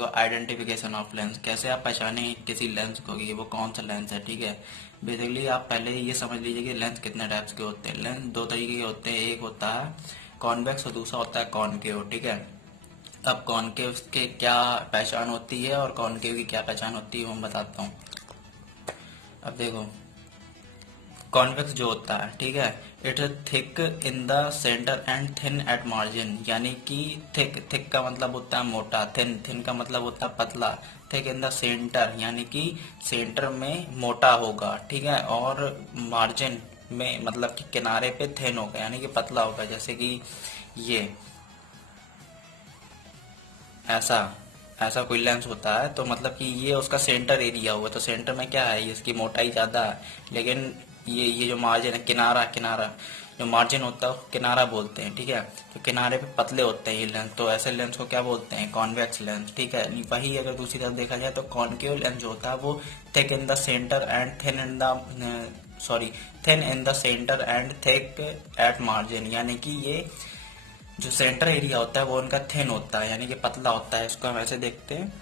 तो identification of lens, कैसे आप पहचाने किसी लेंस को कि वो कौन सा लेंस है। ठीक है, बेसिकली आप पहले ये समझ लीजिए कि लेंस कितने टाइप्स के होते हैं। लेंस दो तरीके के होते हैं, एक होता है कॉन्वेक्स और दूसरा होता है कॉनकेव। ठीक है, अब कॉनकेव के क्या पहचान होती है और कॉनकेव की क्या पहचान होती है वो मैं बताता हूँ। अब देखो, कॉन्वेक्स जो होता है, ठीक है, it is thick in the centre and thin at margin. यानी कि थिक, थिक का मतलब होता है मोटा, थिन, थिन का मतलब होता है पतला। थिक इन द सेंटर यानी कि सेंटर में मोटा होगा, ठीक है, और मार्जिन में मतलब कि किनारे पे थिन होगा यानी कि पतला होगा। जैसे कि ये ऐसा ऐसा कोई लेंस होता है तो मतलब कि ये उसका सेंटर एरिया हुआ, तो सेंटर में क्या है, इसकी मोटाई ज़्यादा है। लेकिन ये जो मार्जिन है, किनारा किनारा जो मार्जिन होता है उसको किनारा बोलते हैं। ठीक है, तो किनारे पे पतले होते हैं ये लेंस, तो ऐसे लेंस को क्या बोलते हैं, कॉन्वेक्स लेंस। ठीक है, वही अगर दूसरी तरफ देखा जाए तो कॉनकेव लेंस जो होता है वो thick in the centre and thin in the sorry thin in the centre and thick eight margin. यानी कि ये जो सेंटर एरिया होता है वो उनका थिन होता है यानी कि पतला होता है। इसको हम ऐसे देखते हैं,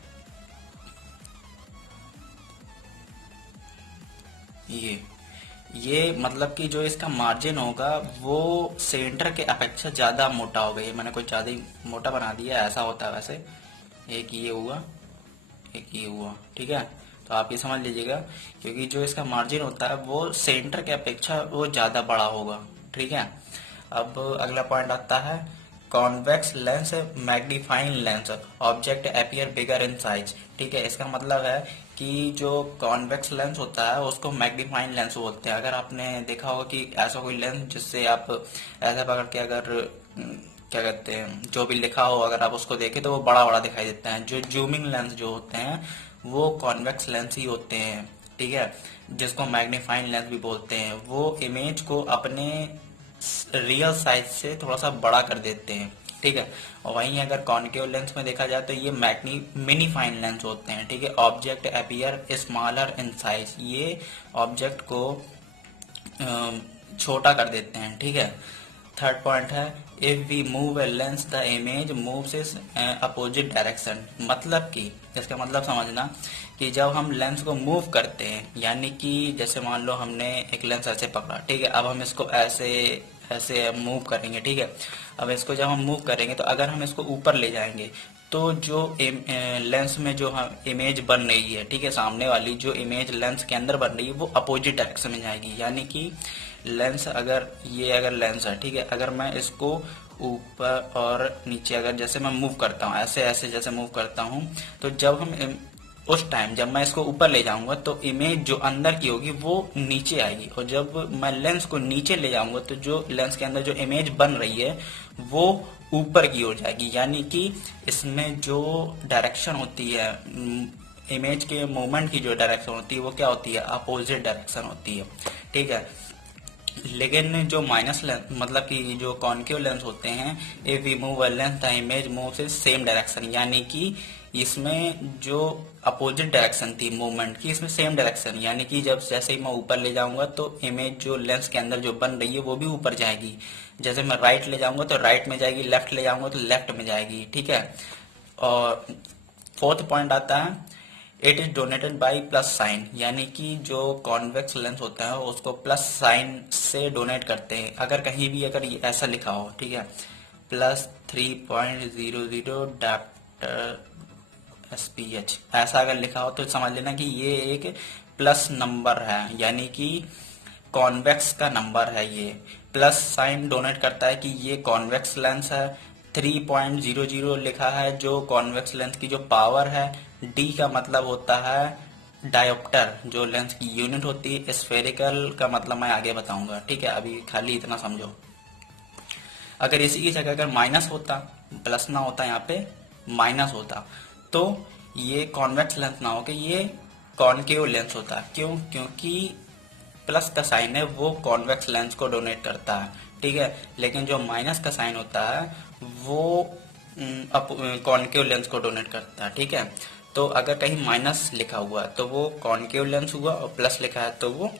ये मतलब कि जो इसका मार्जिन होगा वो सेंटर के अपेक्षा ज़्यादा मोटा होगा। ये मैंने कुछ ज़्यादा ही मोटा बना दिया, ऐसा होता है वैसे। एक ये हुआ, एक ये हुआ, ठीक है, तो आप ये समझ लीजिएगा क्योंकि जो इसका मार्जिन होता है वो सेंटर के अपेक्षा वो ज़्यादा बड़ा होगा। ठीक है, अब अगला पॉइंट आता है convex lens magnifying lens, object appear bigger in size. ठीक है, इसका मतलब है कि जो कॉन्वेक्स लेंस होता है उसको मैग्नीफाइंग लेंस बोलते हैं। अगर आपने देखा होगा कि ऐसा कोई लेंस जिससे आप ऐसा पकड़ के अगर क्या कहते हैं, जो भी लिखा हो अगर आप उसको देखें तो वो बड़ा बड़ा दिखाई देता है। जो जूमिंग लेंस जो होते हैं वो कॉन्वेक्स लेंस ही होते हैं। ठीक है, जिसको मैग्नीफाइंग लेंस भी बोलते हैं। वो इमेज को अपने रियल साइज से थोड़ा सा बड़ा कर देते हैं। ठीक है, और वहीं अगर कॉनकेव लेंस में देखा जाए तो ये मैग्नी मिनीफाइन लेंस होते हैं। ठीक है, object appear smaller in size, ये ऑब्जेक्ट को छोटा कर देते हैं। ठीक है, थर्ड पॉइंट है if we move a lens the image moves is opposite direction. मतलब कि इसका मतलब समझना कि जब हम लेंस को मूव करते हैं, यानी कि जैसे मान लो हमने एक लेंस ऐसे पकड़ा, ठीक है, अब हम इसको ऐसे ऐसे मूव करेंगे। ठीक है, अब इसको जब हम मूव करेंगे तो अगर हम इसको ऊपर ले जाएंगे तो जो लेंस में जो हम इमेज बन रही है, ठीक है, सामने वाली जो इमेज लेंस के अंदर बन रही है वो अपोजिट डायरेक्शन में जाएगी। यानी कि लेंस अगर ये अगर लेंस है, ठीक है, अगर मैं इसको ऊपर और नीचे अगर जैसे मैं मूव करता हूँ ऐसे ऐसे जैसे मूव करता हूँ, तो जब हम उस टाइम जब मैं इसको ऊपर ले जाऊंगा तो इमेज जो अंदर की होगी वो नीचे आएगी, और जब मैं लेंस को नीचे ले जाऊंगा तो जो लेंस के अंदर जो इमेज बन रही है वो ऊपर की ओर जाएगी। यानी कि इसमें जो डायरेक्शन होती है, इमेज के मूवमेंट की जो डायरेक्शन होती है वो क्या होती है, अपोजिट डायरेक्शन होती है। ठीक है, लेकिन जो माइनस लेंस मतलब कि जो कॉनकेव लेंस होते हैं, if we move a lens the image moves in same direction. यानी कि इसमें जो अपोजिट डायरेक्शन थी मूवमेंट की, इसमें सेम डायरेक्शन, यानी कि जब जैसे ही मैं ऊपर ले जाऊंगा तो इमेज जो लेंस के अंदर जो बन रही है वो भी ऊपर जाएगी। जैसे मैं राइट ले जाऊंगा तो राइट में जाएगी, लेफ्ट ले जाऊंगा तो लेफ्ट में जाएगी। ठीक है, और फोर्थ पॉइंट आता है it is donated by plus sign. यानी कि जो कॉन्वेक्स लेंस होता है उसको प्लस साइन से डोनेट करते हैं। अगर कहीं भी अगर ऐसा लिखा हो, ठीक है, +3.00 डाप्टर SPH, ऐसा अगर लिखा हो तो समझ लेना कि ये एक प्लस नंबर है, यानी कि कॉन्वेक्स का नंबर है। ये प्लस साइन डोनेट करता है कि ये कॉन्वेक्स लेंस है। 3.00 लिखा है जो कॉन्वेक्स लेंस की जो पावर है। डी का मतलब होता है डायोप्टर, जो लेंस की यूनिट होती है। स्फेरिकल का मतलब मैं आगे बताऊंगा। ठीक है, अभी खाली इतना समझो। अगर इसी की जगह अगर माइनस होता, प्लस ना होता, यहाँ पे माइनस होता, तो ये कॉन्वेक्स लेंस ना होकर ये कॉनकेव लेंस होता। क्यों? क्योंकि प्लस का साइन है वो कॉन्वेक्स लेंस को डोनेट करता है। ठीक है, लेकिन जो माइनस का साइन होता है वो कॉनकेव लेंस को डोनेट करता है। ठीक है, तो अगर कहीं माइनस लिखा हुआ है तो वो कॉनकेव लेंस हुआ, और प्लस लिखा है तो वो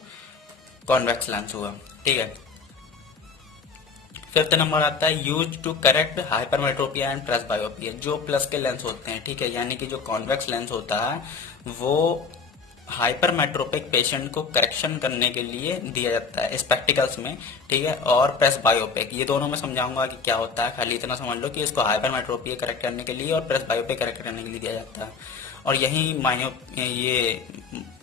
कॉन्वेक्स लेंस हुआ। ठीक है, फिफ्थ नंबर आता है use to correct hypermetropia and presbyopia. जो प्लस के लेंस होते हैं, ठीक है, यानी कि जो कॉन्वेक्स लेंस होता है वो हाइपरमेट्रोपिक पेशेंट को करेक्शन करने के लिए दिया जाता है स्पेक्टिकल्स में, ठीक है। और प्रेस बायोपिक, ये दोनों में समझाऊंगा कि क्या होता है, खाली इतना समझ लो कि इसको हाइपरमेट्रोपिया करेक्ट करने के लिए और प्रेस बायोपिक करेक्ट करने के लिए दिया जाता है। और यही ये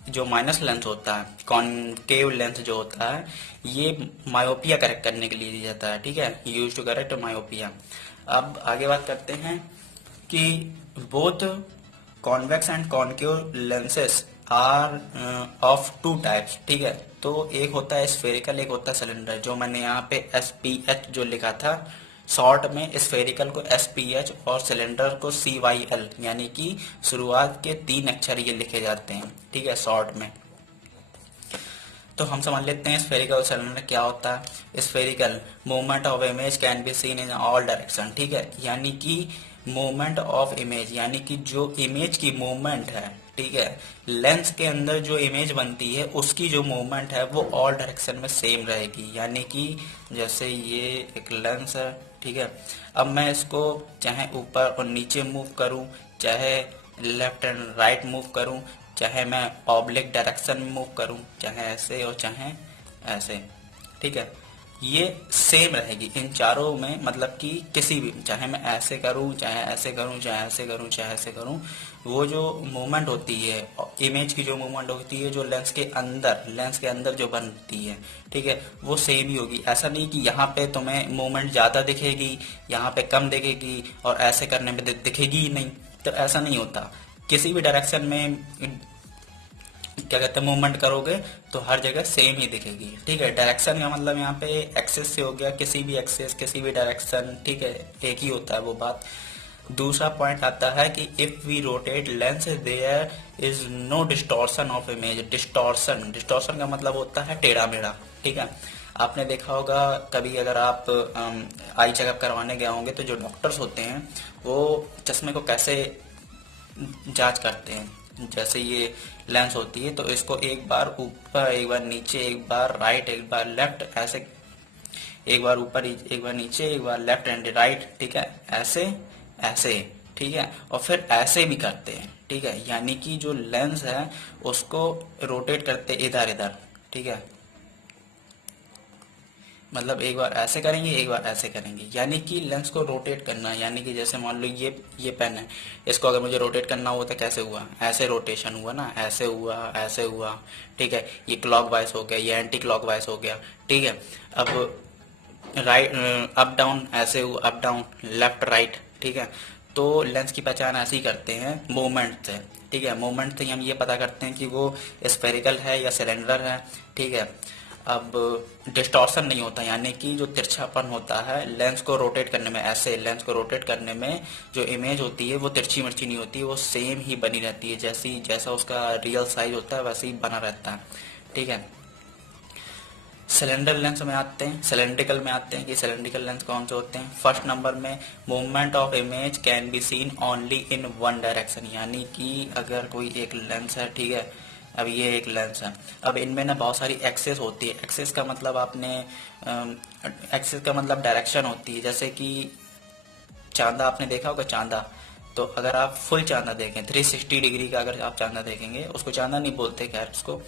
जो माइनस लेंस होता है, कॉनकेव लेंस जो होता है, ये मायोपिया करेक्ट करने के लिए दिया जाता है, ठीक है, यूज टू करेक्ट मायोपिया। अब आगे बात करते हैं कि both convex and concave lenses are of two types, ठीक है। तो एक होता है स्फेरिकल, एक होता है सिलेंडर। जो मैंने यहाँ पे SPH जो लिखा था, शॉर्ट में स्फेरिकल को SPH और सिलेंडर को CYL, यानी कि शुरुआत के 3 अक्षर ये लिखे जाते हैं, ठीक है, शॉर्ट में। तो हम समझ लेते हैं स्फेरिकल और सिलेंडर क्या होता है। Spherical, movement of image can be seen in all direction, ठीक है, यानी कि मूवमेंट ऑफ इमेज, यानी कि जो इमेज की मूवमेंट है, ठीक है, लेंस के अंदर जो इमेज बनती है उसकी जो मूवमेंट है वो ऑल डायरेक्शन में सेम रहेगी। यानी कि जैसे ये एक लेंस है, ठीक है, अब मैं इसको चाहे ऊपर और नीचे मूव करूं, चाहे लेफ्ट एंड राइट मूव करूं, चाहे मैं ऑब्लिक डायरेक्शन में मूव करूं, चाहे ऐसे और चाहे ऐसे, ठीक है, ये सेम रहेगी इन चारों में। मतलब कि किसी भी, चाहे मैं ऐसे करूं, चाहे ऐसे करूं, चाहे ऐसे करूं, चाहे ऐसे करूं, वो जो मूवमेंट होती है इमेज की, जो मूवमेंट होती है जो लेंस के अंदर जो बनती है, ठीक है, वो सेम ही होगी। ऐसा नहीं कि यहाँ पे तुम्हें मूवमेंट ज्यादा दिखेगी, यहाँ पे कम दिखेगी और ऐसे करने में दिखेगी ही नहीं, तो ऐसा नहीं होता। किसी भी डायरेक्शन में क्या कहते हैं मूवमेंट करोगे तो हर जगह सेम ही दिखेगी, ठीक है। डायरेक्शन का मतलब यहाँ पे एक्सेस से हो गया, किसी भी एक्सेस, किसी भी डायरेक्शन, ठीक है, एक ही होता है वो बात। दूसरा पॉइंट आता है कि if we rotate lens there is no distortion of image. Distortion का मतलब होता है टेढ़ा मेढ़ा, ठीक है। आपने देखा होगा कभी अगर आप आई चेकअप करवाने गए होंगे तो जो डॉक्टर्स होते हैं वो चश्मे को कैसे जांच करते हैं। जैसे ये लेंस होती है तो इसको एक बार ऊपर, एक बार नीचे, एक बार राइट, एक बार लेफ्ट, ऐसे एक बार ऊपर, एक बार नीचे, एक बार लेफ्ट एंड राइट, ठीक है, ऐसे ऐसे, ठीक है, और फिर ऐसे भी करते हैं, ठीक है। यानी कि जो लेंस है उसको रोटेट करते इधर इधर, ठीक है, मतलब एक बार ऐसे करेंगे, एक बार ऐसे करेंगे, यानी कि लेंस को रोटेट करना। यानी कि जैसे मान लो ये पेन है, इसको अगर मुझे रोटेट करना हुआ तो कैसे हुआ, ऐसे रोटेशन हुआ ना, ऐसे हुआ, ऐसे हुआ, ठीक है। ये क्लॉकवाइज हो गया, ये एंटी क्लॉकवाइज हो गया, ठीक है। अब राइट, अप डाउन ऐसे हुआ, अप डाउन, लेफ्ट राइट, ठीक है। तो लेंस की पहचान ऐसे ही करते हैं मूवमेंट से, ठीक है। मूवमेंट से हम ये पता करते हैं कि वो स्फेरिकल है या सिलेंडर है, ठीक है। अब डिस्टॉर्शन नहीं होता, यानी कि जो तिरछापन होता है लेंस को रोटेट करने में, ऐसे लेंस को रोटेट करने में जो इमेज होती है वो तिरछी मिर्ची नहीं होती, वो सेम ही बनी रहती है, जैसा उसका रियल साइज होता है वैसे ही बना रहता है, ठीक है। सिलेंडर लेंस में आते हैं, सिलेंड्रिकल में आते हैं कि सिलेंड्रिकल लेंस कौन से होते हैं। फर्स्ट नंबर में movement of image can be seen only in one direction, यानी कि अगर कोई एक लेंस है, ठीक है, अब ये एक लेंस है, अब इनमें ना बहुत सारी एक्सेस होती है। एक्सेस का मतलब एक्सेस का मतलब डायरेक्शन होती है। जैसे कि चांदा आपने देखा होगा, चांदा, तो अगर आप फुल चांदा देखें 360 डिग्री का अगर आप चांदा देखेंगे, उसको चांदा नहीं बोलते खैर उसको,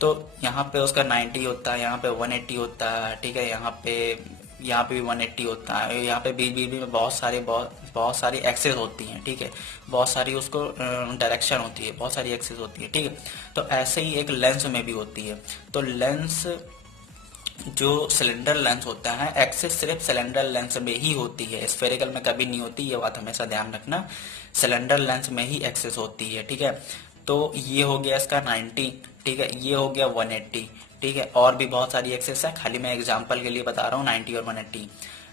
तो यहाँ पे उसका 90 होता है, यहाँ पे 180 होता है, ठीक है, यहाँ पे भी 180 होता है, यहाँ पे बीच बीच में बहुत सारी एक्सेस होती हैं, ठीक है, बहुत सारी उसको डायरेक्शन होती है, बहुत सारी एक्सेस होती है, ठीक है। तो ऐसे ही एक लेंस में भी होती है। तो लेंस जो सिलेंडर लेंस होता है, एक्सेस सिर्फ सिलेंडर लेंस में ही होती है, स्फेरिकल में कभी नहीं होती, ये बात हमेशा ध्यान रखना। सिलेंडर लेंस में ही एक्सेस होती है, ठीक है। तो ये हो गया इसका 90, ठीक है, ये हो गया 180, ठीक है। और भी बहुत सारी एक्सेस है, खाली मैं एग्जांपल के लिए बता रहा हूँ 90 और 180,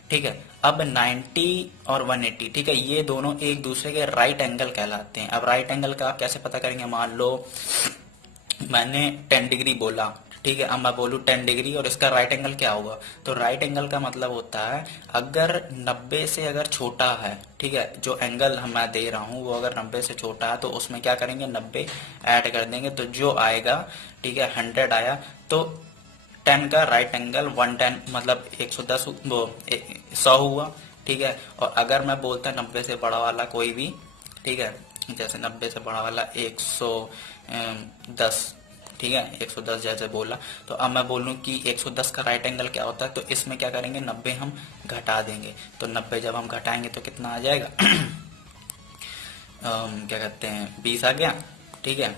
ठीक है। अब 90 और 180, ठीक है, ये दोनों एक दूसरे के राइट एंगल कहलाते हैं। अब राइट एंगल का आप कैसे पता करेंगे, मान लो मैंने 10 डिग्री बोला, ठीक है, अब मैं बोलूँ 10 डिग्री और इसका राइट एंगल क्या होगा, तो राइट एंगल का मतलब होता है अगर 90 से अगर छोटा है, ठीक है, जो एंगल मैं दे रहा हूँ वो अगर 90 से छोटा है तो उसमें क्या करेंगे, 90 ऐड कर देंगे, तो जो आएगा, ठीक है, 100 आया, तो 10 का राइट एंगल 110 मतलब 110 वो 100 हुआ, ठीक है। और अगर मैं बोलता 90 से बड़ा वाला कोई भी, ठीक है, जैसे 90 से बड़ा वाला 110, ठीक है, 110 जैसे बोला, तो अब मैं बोलूं कि 110 का राइट एंगल क्या होता है, तो इसमें क्या करेंगे, 90 हम घटा देंगे। तो 90 जब हम घटाएंगे तो कितना आ जाएगा क्या कहते हैं, 20 आ गया, ठीक है,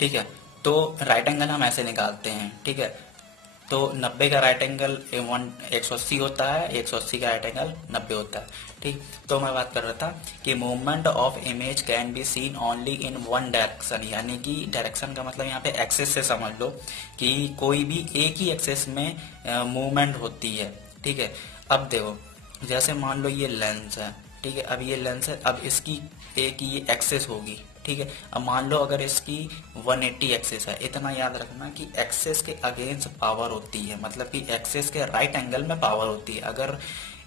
ठीक है। तो राइट एंगल हम ऐसे निकालते हैं, ठीक है। तो 90 का राइट एंगल 180 होता है, 180 का राइट एंगल 90 होता है, ठीक। तो मैं बात कर रहा था कि movement of image can be seen only in one direction, यानी कि डायरेक्शन का मतलब यहाँ पे एक्सेस से समझ लो कि कोई भी एक ही एक्सेस में मूवमेंट होती है, ठीक है। अब देखो, जैसे मान लो ये लेंस है, ठीक है, अब ये लेंस है, अब इसकी एक ये एक्सेस होगी, ठीक है। अब मान लो अगर इसकी 180 एक्सेस है, इतना याद रखना कि एक्सेस के अगेंस्ट पावर होती है, मतलब कि एक्सेस के राइट एंगल में पावर होती है। अगर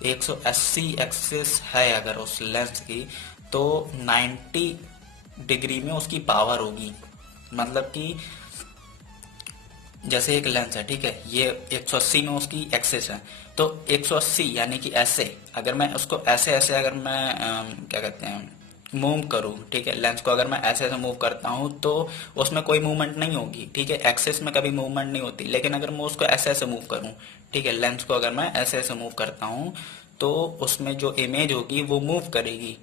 180 एक्सेस है अगर उस लेंस की, तो 90 डिग्री में उसकी पावर होगी, मतलब कि जैसे एक लेंस है, ठीक है, ये 180 में उसकी एक्सेस है, तो 180 यानी कि ऐसे, अगर मैं उसको ऐसे ऐसे अगर मैं क्या कहते हैं मूव करूँ, ठीक है, लेंस को अगर मैं ऐसे ऐसे मूव करता हूँ तो उसमें कोई मूवमेंट नहीं होगी, ठीक है, एक्सेस में कभी मूवमेंट नहीं होती। लेकिन अगर मैं उसको ऐसे ऐसे मूव करूँ, ठीक है, लेंस को अगर मैं ऐसे ऐसे मूव करता हूँ तो उसमें जो इमेज होगी वो मूव करेगी,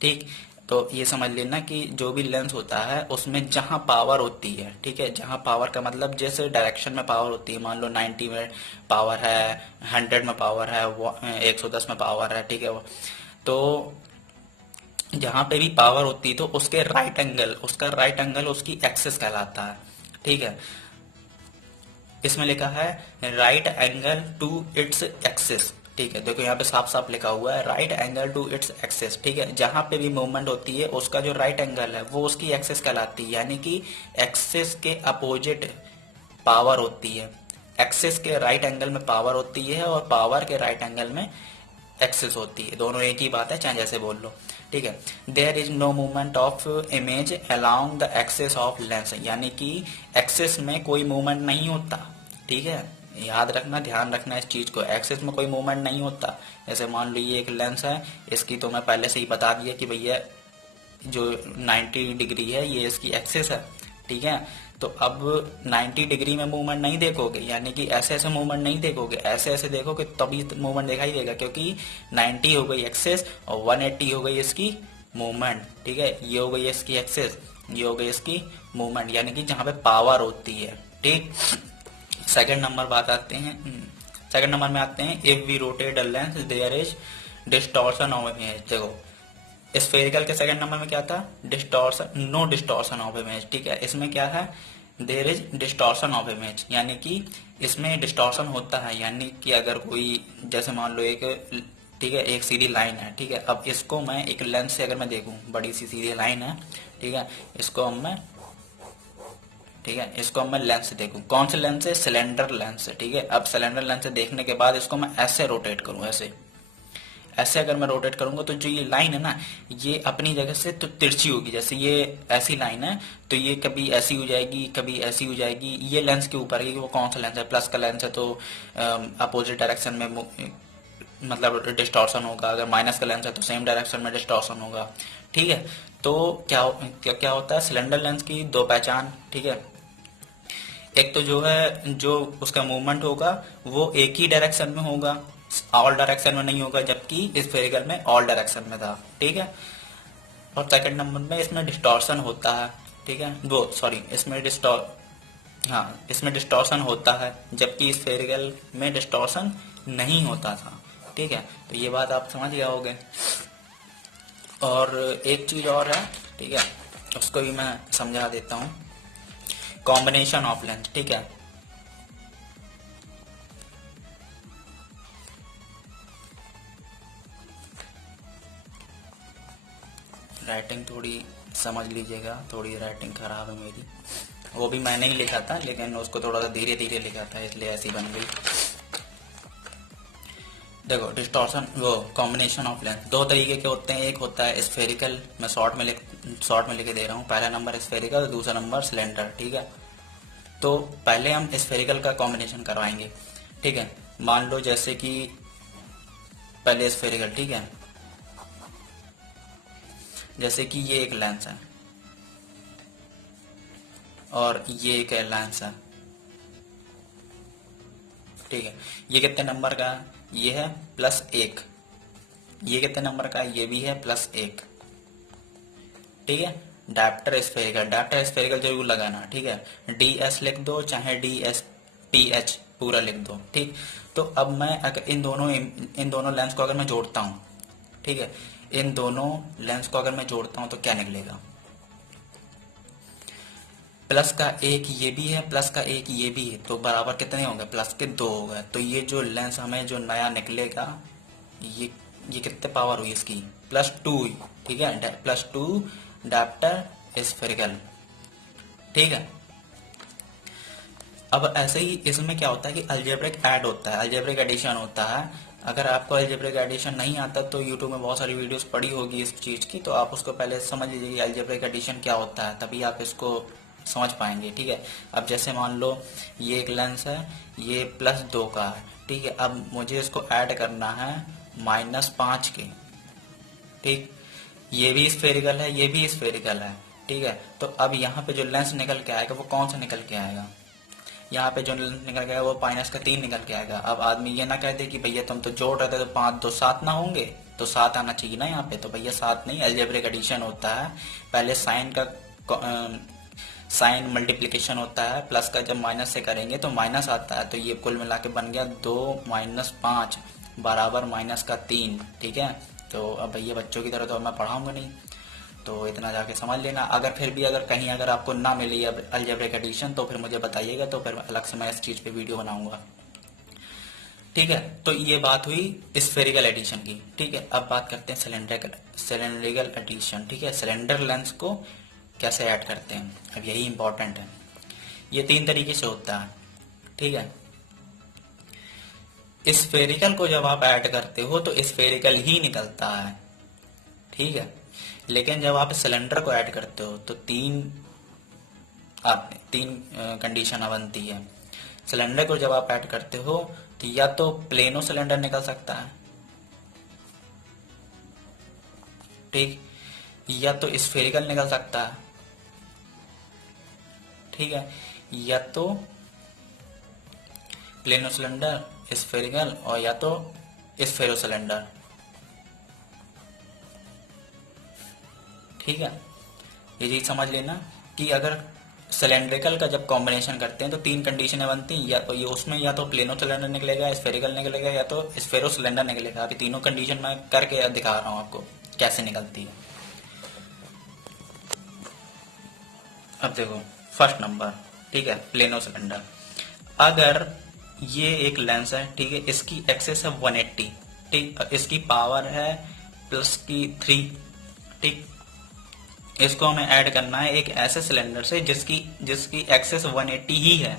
ठीक। तो ये समझ लेना कि जो भी लेंस होता है उसमें जहां पावर होती है, ठीक है, जहां पावर का मतलब जैसे डायरेक्शन में पावर होती है, मान लो 90 में पावर है, 100 में पावर है, 110 में पावर है, ठीक है, तो जहां पे भी पावर होती है तो उसके राइट एंगल, उसका राइट एंगल उसकी एक्सेस कहलाता है, ठीक है। इसमें लिखा है right angle to its axis, ठीक है, देखो यहाँ पे साफ साफ लिखा हुआ है right angle to its axis, ठीक है। जहां पे भी मूवमेंट होती है उसका जो राइट एंगल है वो उसकी एक्सेस कहलाती है, यानी कि एक्सेस के अपोजिट पावर होती है। एक्सेस के राइट एंगल में पावर होती है और पावर के राइट एंगल में एक्सेस होती है, दोनों एक ही बात है, चाहे जैसे बोल लो, ठीक है। There is no movement of image along the axis of lens, यानी कि एक्सेस में कोई मूवमेंट नहीं होता, ठीक है, याद रखना, ध्यान रखना इस चीज को, एक्सेस में कोई मूवमेंट नहीं होता। जैसे मान लो ये एक लेंस है, इसकी तो मैं पहले से ही बता दिया कि भैया जो 90 डिग्री है ये इसकी एक्सेस है, ठीक है। तो अब 90 डिग्री में मूवमेंट नहीं देखोगे, यानी कि ऐसे ऐसे मूवमेंट नहीं देखोगे, ऐसे ऐसे देखोगे तभी मूवमेंट दिखाई देगा, क्योंकि 90 हो गई एक्सेस और 180 हो गई इसकी मूवमेंट, ठीक है। ये हो गई इसकी एक्सेस, ये हो गई इसकी मूवमेंट, यानी कि जहां पे पावर होती है, ठीक। सेकंड नंबर बात आते हैं, सेकंड नंबर में आते हैं, if we rotate a lens there is distortion of image. देखो स्फेरिकल के सेकंड नंबर में क्या था, distortion, no distortion of image, ठीक है। इसमें क्या है, there is distortion of image, यानी कि इसमें डिस्टॉर्शन होता है, यानी कि अगर कोई जैसे मान लो एक, ठीक है, एक सीधी लाइन है, ठीक है, अब इसको मैं एक लेंस से अगर मैं देखूं, बड़ी सी सीधी लाइन है, ठीक है, इसको अब मैं, ठीक है, इसको अब मैं लेंस से देखूं, कौन से लेंस से, सिलेंडर लेंस से, ठीक है। अब सिलेंडर लेंस से देखने के बाद इसको मैं ऐसे रोटेट करूं, ऐसे ऐसे अगर मैं रोटेट करूंगा तो जो ये लाइन है ना, ये अपनी जगह से तो तिरछी होगी, जैसे ये ऐसी लाइन है तो ये कभी ऐसी हो जाएगी, कभी ऐसी हो जाएगी, ये लेंस के ऊपर है कि वो कौन सा लेंस है, प्लस का लेंस है तो अपोजिट डायरेक्शन में मतलब डिस्टॉर्शन होगा, अगर माइनस का लेंस है तो सेम डायरेक्शन में डिस्टॉर्शन होगा, ठीक है। तो क्या होता है, सिलेंडर लेंस की दो पहचान, ठीक है। एक तो जो है, जो उसका मूवमेंट होगा वो एक ही डायरेक्शन में होगा, ऑल डायरेक्शन में नहीं होगा, जबकि स्फेरिकल में ऑल डायरेक्शन में था, ठीक है। और सेकंड नंबर में इसमें डिस्टॉर्शन होता है, ठीक है, वो सॉरी इसमें हाँ, इसमें डिस्टॉर्शन होता है, जबकि स्फेरिकल में डिस्टॉर्शन नहीं होता था, ठीक है। तो ये बात आप समझ गए होगे। और एक चीज और है, ठीक है, उसको भी मैं समझा देता हूँ, कॉम्बिनेशन ऑफ लेंस, ठीक है। राइटिंग थोड़ी समझ लीजिएगा, थोड़ी राइटिंग खराब है मेरी, वो भी मैंने ही लिखा था लेकिन उसको थोड़ा सा धीरे धीरे लिखा था इसलिए ऐसी बन गई। देखो डिस्टॉर्शन, वो कॉम्बिनेशन ऑफ लेंस दो तरीके के होते हैं, एक होता है स्फेरिकल, मैं शॉर्ट में लिख के दे रहा हूँ, पहला नंबर स्फेरिकल, दूसरा नंबर सिलेंडर, ठीक है। तो पहले हम स्फेरिकल का कॉम्बिनेशन करवाएंगे, ठीक है। मान लो जैसे कि पहले स्फेरिकल, ठीक है, जैसे कि ये एक लेंस है और ये एक लेंस है, ठीक है। ये कितने नंबर का है? ये है +1। ये कितने नंबर का है? ये भी है +1, ठीक है। डायप्टर स्फेरिकल जरूर लगाना, ठीक है। DS लिख दो चाहे DSPH पूरा लिख दो, ठीक। तो अब मैं अगर इन दोनों लेंस को अगर मैं जोड़ता हूँ, ठीक है, इन दोनों लेंस को अगर मैं जोड़ता हूँ तो क्या निकलेगा? प्लस का एक ये भी है, प्लस का एक ये भी है, तो बराबर कितने हो गए? प्लस के 2 हो गए। तो ये जो लेंस हमें जो नया निकलेगा, ये ये कितने पावर हुई इसकी? +2 हुई, ठीक है। +2 डायप्टर स्फेरिकल, ठीक है। अब ऐसे ही इसमें क्या होता है कि अलजेब्रिक ऐड होता है, अलजेब्रिक एडिशन होता है। अगर आपको अलजेब्रिक एडिशन नहीं आता तो यूट्यूब में बहुत सारी वीडियोस पड़ी होगी इस चीज़ की, तो आप उसको पहले समझ लीजिए कि अलजेब्रिक एडिशन क्या होता है, तभी आप इसको समझ पाएंगे, ठीक है। अब जैसे मान लो ये एक लेंस है, ये +2 का है, ठीक है। अब मुझे इसको ऐड करना है -5 के, ठीक। ये भी स्फेरिकल है, ये भी स्फेरिकल है, ठीक है। तो अब यहाँ पे जो लेंस निकल के आएगा वो कौन सा निकल के आएगा? यहाँ पे जो निकल गया वो -3 निकल के आएगा। अब आदमी ये ना कह दे कि भैया तुम तो जोड़ रहे थे तो 5 2 7 ना होंगे, तो 7 आना चाहिए ना यहाँ पे। तो भैया 7 नहीं, अलजेब्रिक एडिशन होता है। पहले साइन मल्टीप्लिकेशन होता है, प्लस का जब माइनस से करेंगे तो माइनस आता है, तो ये कुल मिला के बन गया 2 - 5 बराबर -3, ठीक है। तो अब भैया बच्चों की तरह तो मैं पढ़ाऊंगा नहीं, तो इतना जाके समझ लेना। अगर फिर भी अगर कहीं अगर आपको ना मिली अब अलजेब्रिक एडिशन तो फिर मुझे बताइएगा, तो फिर अलग से मैं इस चीज़ पे वीडियो बनाऊंगा, ठीक है। तो ये बात हुई स्फेरिकल एडिशन की, ठीक है। अब बात करते हैं सिलेंड्रिकल एडिशन, ठीक है। सिलेंडर लेंस को कैसे ऐड करते हैं, अब यही इंपॉर्टेंट है। ये 3 तरीके से होता है, ठीक है। स्फेरिकल को जब आप ऐड करते हो तो स्फेरिकल ही निकलता है, ठीक है। लेकिन जब आप सिलेंडर को ऐड करते हो तो तीन कंडीशन बनती है। सिलेंडर को जब आप ऐड करते हो तो या तो प्लेनो सिलेंडर निकल सकता है, ठीक, या तो स्फेरिकल निकल सकता है, ठीक है, या तो प्लेनो सिलेंडर, स्फेरिकल, और या तो स्फेरो सिलेंडर, ठीक है। ये चीज समझ लेना कि अगर सिलेंड्रिकल का जब कॉम्बिनेशन करते हैं तो 3 कंडीशनें बनती हैं, या तो ये उसमें या तो प्लेनो सिलेंडर निकलेगा, स्फेरिकल निकलेगा, या तो स्फेरो सिलेंडर निकलेगा। अभी तीनों कंडीशन मैं करके दिखा रहा हूँ आपको कैसे निकलती है। अब देखो फर्स्ट नंबर, ठीक है, प्लेनो सिलेंडर। अगर ये एक लेंस है, ठीक है, इसकी एक्सेस है 180, ठीक, इसकी पावर है +3, ठीक। इसको हमें ऐड करना है एक ऐसे सिलेंडर से जिसकी एक्सेस 180 ही है,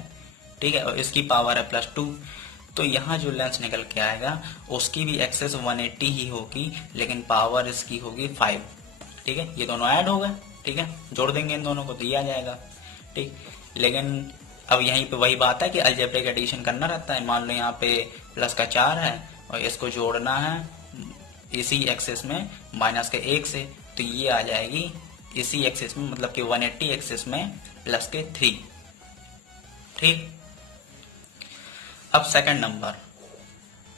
ठीक है, और इसकी पावर है +2। तो यहाँ जो लेंस निकल के आएगा उसकी भी एक्सेस 180 ही होगी, लेकिन पावर इसकी होगी 5, ठीक है। ये दोनों ऐड हो गए, ठीक है, जोड़ देंगे इन दोनों को तो ये आ जाएगा, ठीक। लेकिन अब यहीं पे वही बात है कि अलजेब्रिक एडिशन करना रहता है। मान लो यहाँ पे +4 है और इसको जोड़ना है इसी एक्सेस में -1 से, तो ये आ जाएगी इसी एक्सेस में, मतलब कि 180 एक्सेस में +3, ठीक। अब सेकंड नंबर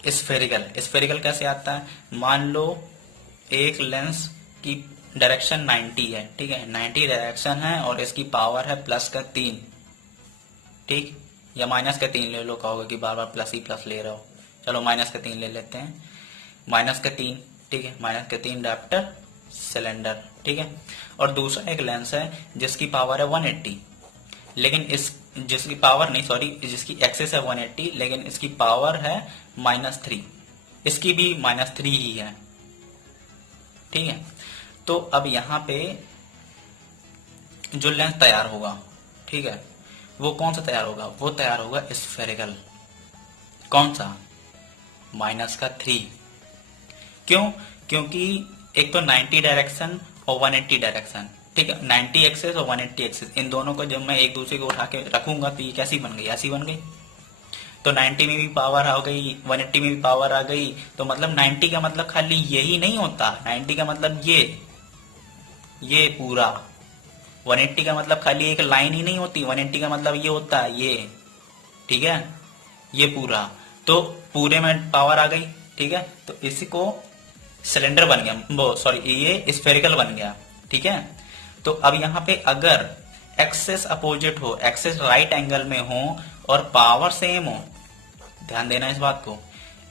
स्फेरिकल कैसे आता है? मान लो एक लेंस की डायरेक्शन 90 है, ठीक है, 90 डायरेक्शन है और इसकी पावर है +3, ठीक, या -3 ले लो, कहोगे कि बार बार प्लस ही प्लस ले रहे हो, चलो -3 ले लेते हैं, -3, ठीक है, -3 डायप्टर सिलेंडर, ठीक है। और दूसरा एक लेंस है जिसकी पावर है 180, लेकिन जिसकी पावर नहीं, सॉरी, जिसकी एक्सेस है 180 लेकिन इसकी पावर है -3, इसकी भी -3 ही है, ठीक है। तो अब यहाँ पे जो लेंस तैयार होगा, ठीक है, वो कौन सा तैयार होगा? वो तैयार होगा स्फेरिकल। कौन सा? -3। क्यों? क्योंकि एक तो 90 डायरेक्शन और 180 डायरेक्शन, ठीक है, 90 एक्सेस और 180 एक्सेस, इन दोनों को जब मैं एक दूसरे को उठा के रखूंगा तो ये कैसी बन गई, ऐसी बन गई। तो 90 में भी पावर आ गई, 180 में भी पावर आ गई। तो मतलब 90 का मतलब खाली यही नहीं होता, 90 का मतलब ये पूरा। 180 का मतलब खाली एक लाइन ही नहीं होती, 180 का मतलब ये होता है ये, ठीक है, ये पूरा। तो पूरे में पावर आ गई, ठीक है। तो इसी को सिलेंडर बन गया, वो सॉरी ये स्फेरिकल बन गया, ठीक है। तो अब यहाँ पे अगर एक्सेस अपोजिट हो, एक्सेस राइट एंगल में हो और पावर सेम हो, ध्यान देना इस बात को,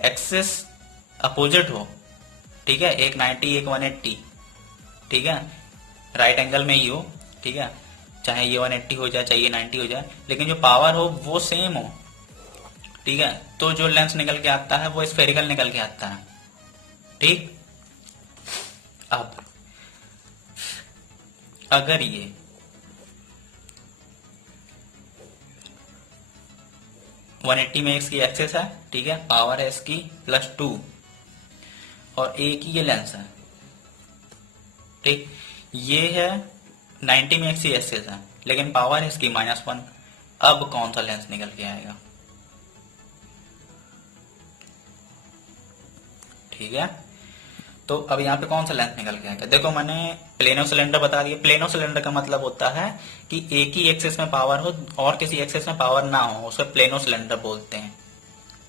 एक्सेस अपोजिट हो, ठीक है, एक 90 एक 180, ठीक है, राइट एंगल में ही हो, ठीक है, चाहे ये 180 हो जाए चाहे ये 90 हो जाए, लेकिन जो पावर हो वो सेम हो, ठीक है, तो जो लेंस निकल के आता है वो स्फेरिकल निकल के आता है, ठीक। अब अगर ये (180) में इसकी एक्सेस है, ठीक है, पावर है इसकी +2 और एक ही ये लेंस है, ठीक, ये है 90 में इसकी एक्सेस है लेकिन पावर है इसकी -1। अब कौन सा लेंस निकल के आएगा, ठीक है। तो अब यहाँ पे कौन सा लेंस निकल के आएगा, देखो मैंने प्लेनो सिलेंडर बता दिया। प्लेनो सिलेंडर का मतलब होता है कि एक ही एक्सेस में पावर हो और किसी एक्सेस में पावर ना हो, उसे प्लेनो सिलेंडर बोलते हैं,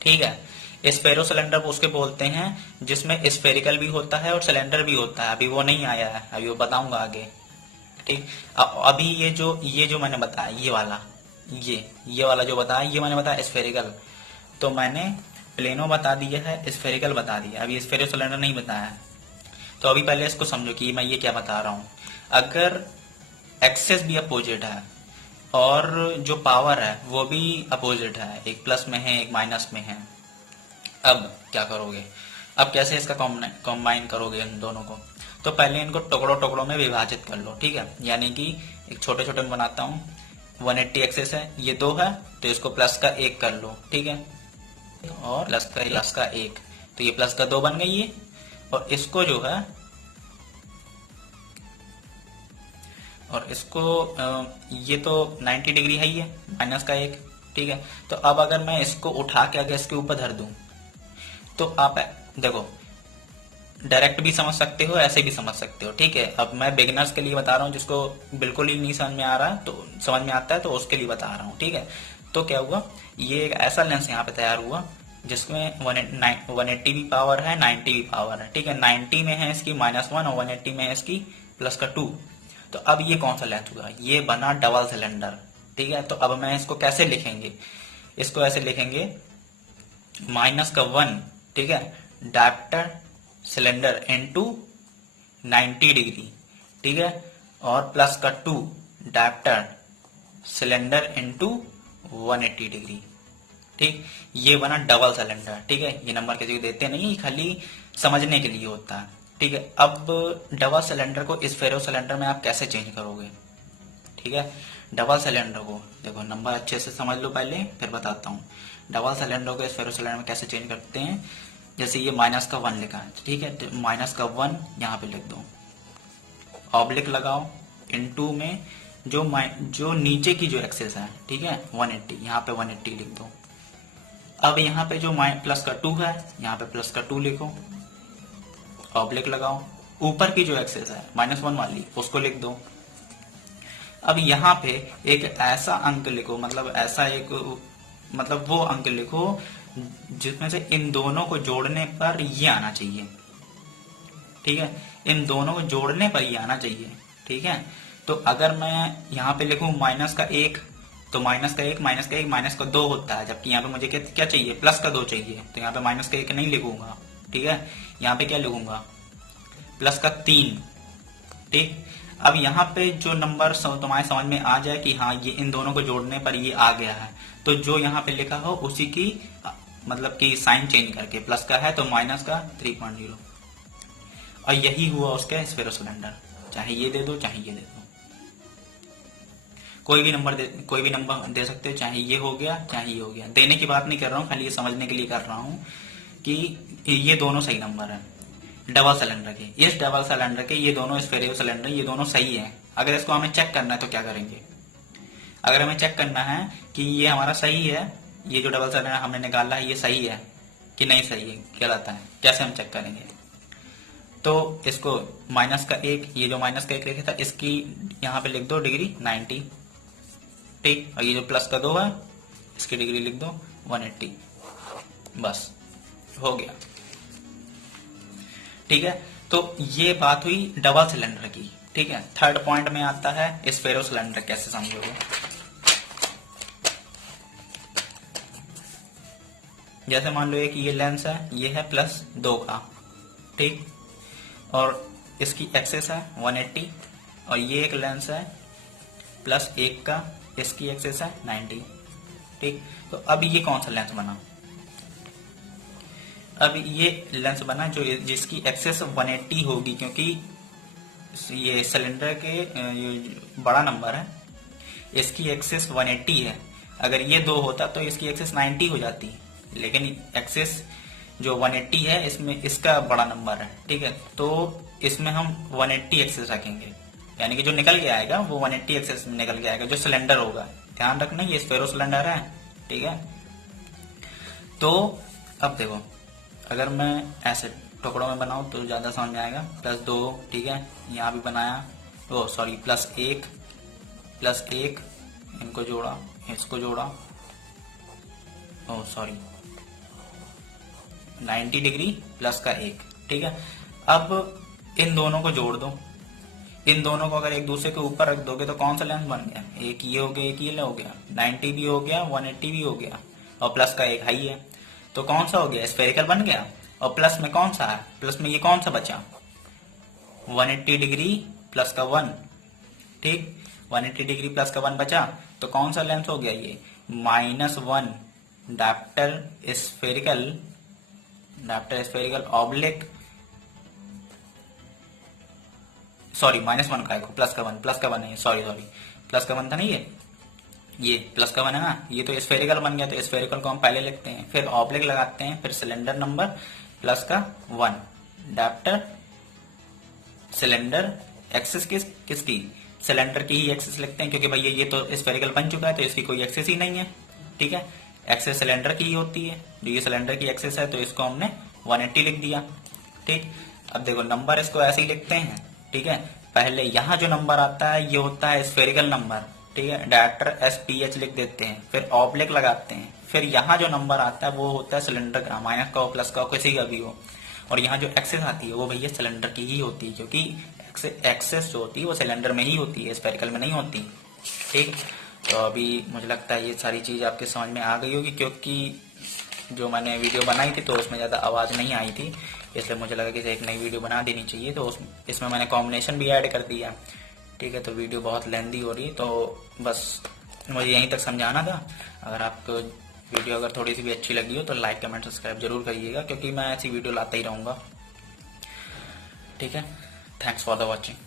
ठीक है। स्फेरो सिलेंडर उसके बोलते हैं जिसमें स्फेरिकल भी होता है और सिलेंडर भी होता है, अभी वो नहीं आया है, अभी वो बताऊंगा आगे, ठीक। अभी ये जो मैंने बताया, ये वाला जो बताया, ये मैंने बताया स्फेरिकल, तो मैंने प्लेनो बता दिया है, स्फेरिकल बता दिया, अभी स्फेरो सिलेंडर नहीं बताया। तो अभी पहले इसको समझो कि मैं ये क्या बता रहा हूँ। अगर एक्सेस भी अपोजिट है और जो पावर है वो भी अपोजिट है, एक प्लस में है एक माइनस में है, अब क्या करोगे, अब कैसे इसका कॉम्बाइन करोगे इन दोनों को। तो पहले इनको टुकड़ों टुकड़ों में विभाजित कर लो, ठीक है, यानी कि एक छोटे छोटे में बनाता हूँ। 180 एक्सेस है, ये 2 है, तो इसको प्लस का 1 कर लो, ठीक है, और प्लस का 1, तो ये प्लस का 2 बन गई ये। और इसको जो है, और इसको ये तो 90 डिग्री है, ये माइनस का 1, ठीक है। तो अब अगर मैं इसको उठा के अगर इसके ऊपर धर दूं, तो आप देखो डायरेक्ट भी समझ सकते हो, ऐसे भी समझ सकते हो, ठीक है। अब मैं बिगिनर्स के लिए बता रहा हूँ, जिसको बिल्कुल ही नहीं समझ में आ रहा है तो समझ में आता है तो उसके लिए बता रहा हूँ, ठीक है। तो क्या हुआ, ये एक ऐसा लेंस यहाँ पे तैयार हुआ जिसमें 180 भी पावर है, 90 भी पावर है, ठीक है। 90 में है इसकी -1 और 180 में है इसकी +2। तो अब ये कौन सा लेंस हुआ, ये बना डबल सिलेंडर, ठीक है। तो अब मैं इसको कैसे लिखेंगे, इसको ऐसे लिखेंगे -1, ठीक है, डायप्टर सिलेंडर इनटू 90 डिग्री, ठीक है, और +2 डायप्टर सिलेंडर इनटू 180 डिग्री, ठीक। ये बना डबल सिलेंडर, ठीक है। ये नंबर किसी को देते नहीं, खाली समझने के लिए होता है, ठीक है। अब डबल सिलेंडर को स्फेरो सिलेंडर में आप कैसे चेंज करोगे, ठीक है। डबल सिलेंडर को देखो, नंबर अच्छे से समझ लो पहले, फिर बताता हूँ। डबल सिलेंडर को स्फेरो सिलेंडर में कैसे चेंज करते हैं, जैसे ये -1 लिखा है, ठीक है, तो -1 यहाँ पे लिख दो, ऑब्लिक लगाओ, इनटू में जो नीचे की जो एक्सेस है, ठीक है, 180, यहाँ पे 180 लिख दो। अब यहाँ पे जो +2 है, यहाँ पे +2 लिखो, ऑब्लिक लगाओ, ऊपर की जो एक्सेस है -1 वाली, उसको लिख दो। अब यहाँ पे एक ऐसा अंक लिखो, मतलब वो अंक लिखो जिसमें से इन दोनों को जोड़ने पर ये आना चाहिए, ठीक है, इन दोनों को जोड़ने पर ये आना चाहिए, ठीक है। तो अगर मैं यहाँ पे लिखूं -1, तो -1 होता है, जबकि यहाँ पे मुझे क्या चाहिए, +2 चाहिए, तो यहाँ पे -1 नहीं लिखूंगा, ठीक है। यहाँ पे क्या लिखूंगा, +3, ठीक। अब यहाँ पे जो नंबर तुम्हारे समझ में आ जाए कि हाँ ये इन दोनों को जोड़ने पर ये आ गया है, तो जो यहाँ पे लिखा हो उसी की मतलब कि साइन चेंज करके, प्लस का है तो माइनस का 3.0, और यही हुआ उसका स्फेरो सिलेंडर। चाहे ये दे दो चाहे ये दे दो, कोई भी नंबर दे सकते हो, चाहे ये हो गया चाहे ये हो गया। देने की बात नहीं कर रहा हूँ, खाली ये समझने के लिए कर रहा हूँ कि ये दोनों सही नंबर है। डबल सिलेंडर के, इस डबल सिलेंडर के ये दोनों स्फेरिकल सिलेंडर ये दोनों सही है। अगर इसको हमें चेक करना है तो क्या करेंगे, अगर हमें चेक करना है कि ये हमारा सही है, ये जो डबल सिलेंडर हमने निकाला है ये सही है कि नहीं सही है, गलत है, कैसे हम चेक करेंगे। तो इसको माइनस का एक, ये जो माइनस का एक लिखा था इसकी यहाँ पे लिख दो डिग्री 90, ठीक, और ये जो प्लस का 2 है इसकी डिग्री लिख दो 180, बस हो गया। ठीक है, तो ये बात हुई डबल सिलेंडर की। ठीक है, थर्ड पॉइंट में आता है स्फेरो सिलेंडर, कैसे समझोगे। जैसे मान लो एक ये लेंस है, ये है +2 का, ठीक, और इसकी एक्सेस है 180, और ये एक लेंस है +1 का, इसकी एक्सेस है 90, ठीक। तो अब ये कौन सा लेंस बना, अब ये लेंस बना जो जिसकी एक्सेस 180 होगी, क्योंकि ये सिलेंडर के ये बड़ा नंबर है, इसकी एक्सेस 180 है। अगर ये 2 होता तो इसकी एक्सेस 90 हो जाती, लेकिन एक्सेस जो 180 है इसमें इसका बड़ा नंबर है। ठीक है, तो इसमें हम 180 एक्सेस रखेंगे, यानी कि जो निकल के आएगा वो 180 एक्सेस में निकल के आएगा जो सिलेंडर होगा। ध्यान रखना ये स्फेरो सिलेंडर है। ठीक है, तो अब देखो अगर मैं ऐसे टुकड़ों में बनाऊं तो ज्यादा समझ में आएगा। +2, ठीक है, यहाँ भी बनाया, ओ सॉरी +1, इनको जोड़ा, इसको जोड़ा, ओ सॉरी 90 डिग्री प्लस का 1। ठीक है, अब इन दोनों को जोड़ दो, इन दोनों को अगर एक दूसरे के ऊपर रख दोगे तो कौन सा लेंस बन गया, एक ये हो गया, एक ये हो गया, 90 भी हो गया, 180 भी हो गया, और प्लस का 1 हाई है, तो कौन सा हो गया, स्फेरिकल बन गया। और प्लस में कौन सा है, प्लस में ये कौन सा बचा, 180 डिग्री प्लस का 1, ठीक, 180 डिग्री प्लस का 1 बचा, तो कौन सा लेंस हो गया ये, -1 डाप्टर स्फेरिकल ऑब्लिक, सॉरी -1 का प्लस का 1 है, सॉरी प्लस का 1 था नहीं, ये प्लस का 1 है ना, ये तो स्फेरिकल बन गया, तो स्फेरिकल को हम पहले लिखते हैं, फिर ऑब्लिक लगाते हैं, फिर सिलेंडर नंबर प्लस का 1, डाप्टर सिलेंडर एक्सिस किसकी, सिलेंडर की ही एक्सिस लिखते हैं, क्योंकि भैया ये तो स्फेरिकल बन चुका है तो इसकी कोई एक्सिस ही नहीं है। ठीक है, एक्सिस सिलेंडर की ही होती है, जो ये सिलेंडर की एक्सिस है तो इसको हमने 180 लिख दिया। ठीक, अब देखो नंबर इसको ऐसे ही लिखते हैं। ठीक है, पहले यहाँ जो नंबर आता है ये होता है स्फेरिकल नंबर, ठीक है, डायरेक्टर SPH लिख देते हैं, फिर ऑब्लिक लगाते हैं, फिर यहाँ जो नंबर आता है वो होता है सिलेंडर का, माइनस का हो प्लस का हो किसी का भी हो, और यहाँ जो एक्सेस आती है वो भैया सिलेंडर की ही होती है, क्योंकि एक्सेस जो होती है वो सिलेंडर में ही होती है, स्फेरिकल में नहीं होती। ठीक, तो अभी मुझे लगता है ये सारी चीज आपके समझ में आ गई होगी, क्योंकि जो मैंने वीडियो बनाई थी तो उसमें ज़्यादा आवाज़ नहीं आई थी, इसलिए मुझे लगा कि एक नई वीडियो बना देनी चाहिए, तो इसमें मैंने कॉम्बिनेशन भी ऐड कर दिया। ठीक है, तो वीडियो बहुत लेंदी हो रही, तो बस मुझे यहीं तक समझाना था। अगर आपको वीडियो अगर थोड़ी सी भी अच्छी लगी हो तो लाइक कमेंट सब्सक्राइब जरूर करिएगा, क्योंकि मैं ऐसी वीडियो लाता ही रहूँगा। ठीक है, थैंक्स फॉर द वॉचिंग।